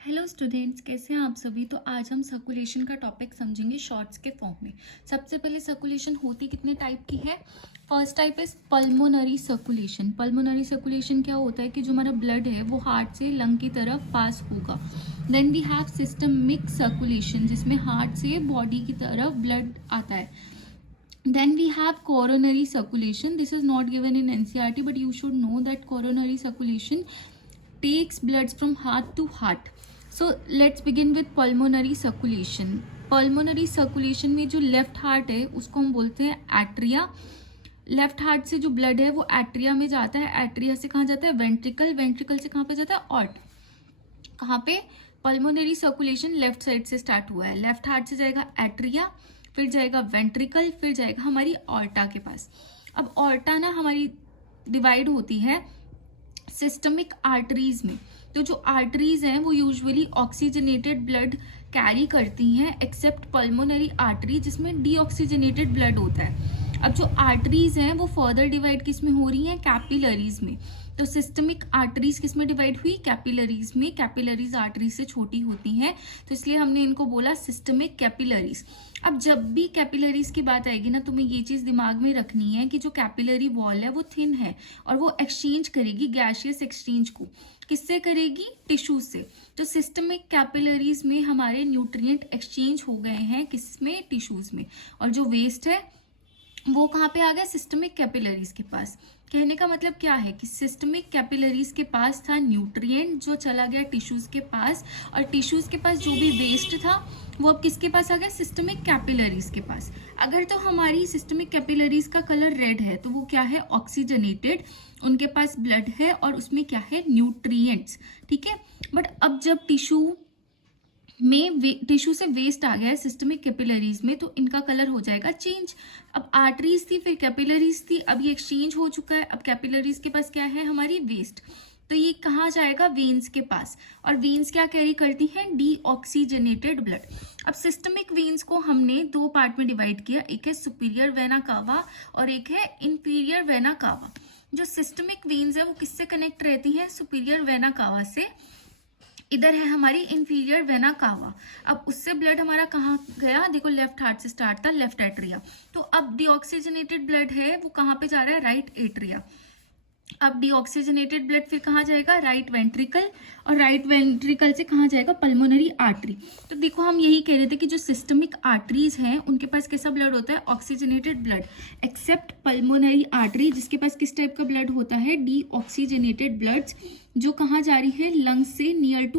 Hello students, कैसे हैं आप सभी। तो आज हम सर्कुलेशन का टॉपिक समझेंगे शॉर्ट्स के फॉर्म में। सबसे पहले सर्कुलेशन होती कितने टाइप की है। First type is pulmonary circulation. Pulmonary circulation क्या होता है कि जो हमारा ब्लड है वो हार्ट से लंग की तरफ पास होगा। Then we have systemic circulation, जिसमें हार्ट से बॉडी की तरफ ब्लड आता है। Then we have coronary circulation. This is not given in NCERT, but you should know that coronary circulation takes bloods from heart to heart. So let's begin with pulmonary circulation. Pulmonary circulation में जो left heart है उसको हम बोलते हैं atria. Left heart से जो blood है वो एट्रिया में जाता है। एट्रिया से कहाँ जाता है? वेंट्रिकल। वेंट्रिकल से कहाँ पे जाता है? ऑर्ट। कहाँ पे? पल्मोनरी सर्कुलेशन लेफ्ट साइड से स्टार्ट हुआ है। लेफ्ट हार्ट से जाएगा एट्रिया, फिर जाएगा वेंट्रिकल, फिर जाएगा हमारी ऑर्टा के पास। अब ऑर्टा ना हमारी डिवाइड होती है सिस्टमिक आर्टरीज में। तो जो आर्टरीज हैं वो यूजुअली ऑक्सीजनेटेड ब्लड कैरी करती हैं, एक्सेप्ट पल्मोनरी आर्टरी जिसमें डीऑक्सीजनेटेड ब्लड होता है। अब जो आर्टरीज हैं वो फर्दर डिवाइड किस में हो रही हैं? कैपिलरीज में। तो सिस्टमिक आर्टरीज किस में डिवाइड हुई? कैपिलरीज में। कैपिलरीज आर्टरीज से छोटी होती हैं, तो इसलिए हमने इनको बोला सिस्टमिक कैपिलरीज। अब जब भी कैपिलरीज की बात आएगी ना, तुम्हें ये चीज दिमाग में रखनी है कि जो कैपिलरी वॉल है वो थिन है और वो एक्सचेंज करेगी गैसियस एक्सचेंज को। किससे करेगी? टिश्यूज से। तो सिस्टमिक कैपिलरीज में हमारे न्यूट्रिएंट एक्सचेंज हो गए हैं किसमें? टिश्यूज में। और जो वेस्ट है वो कहाँ पे आ गया? सिस्टमिक कैपिलरीज के पास। कहने का मतलब क्या है कि सिस्टमिक कैपिलरीज के पास था न्यूट्रिएंट जो चला गया टिश्यूज के पास, और टिश्यूज के पास जो भी वेस्ट था वो अब किसके पास आ गया? सिस्टमिक कैपिलरीज के पास। अगर तो हमारी सिस्टमिक कैपिलरीज का कलर रेड है तो वो क्या है? ऑक्सीजनेटेड। उनके पास ब्लड है और उसमें क्या है? न्यूट्रिएंट्स। ठीक है। बट अब जब टिश्यू से वेस्ट आ गया है सिस्टमिक कैपिलरीज में, तो इनका कलर हो जाएगा चेंज। अब आर्टरीज थी, फिर कैपिलरीज थी, अब ये एक्सचेंज हो चुका है। अब कैपिलरीज के पास क्या है? हमारी वेस्ट। तो ये कहाँ जाएगा? वेन्स के पास। और वेन्स क्या कैरी करती हैं? Deoxygenated blood. अब सिस्टमिक वेन्स को हमने दो पार्ट में डिवाइड किया, एक है सुपीरियर वेना कावा और एक है इंफीरियर वेना कावा। जो सिस्टमिक वेन्स है वो किससे कनेक्ट रहती हैं? सुपीरियर वेना कावा से। इधर है हमारी इंफीरियर वेना कावा। अब उससे ब्लड हमारा कहाँ गया? देखो, लेफ्ट हार्ट से स्टार्ट था, लेफ्ट एट्रिया। तो अब डीऑक्सीजनेटेड ब्लड है वो कहाँ पे जा रहा है? Right atria. अब डीऑक्सीजनेटेड ब्लड फिर कहाँ जाएगा? Right ventricle. और राइट वेंट्रिकल से कहाँ जाएगा? Pulmonary artery. तो देखो, हम यही कह रहे थे कि जो सिस्टमिक आर्टरीज हैं उनके पास कैसा ब्लड होता है? Oxygenated blood, accept pulmonary artery जिसके पास किस टाइप का ब्लड होता है? डीऑक्सीजनेटेड ब्लड, जो कहाँ जा रही है? लंग्स से नियर टू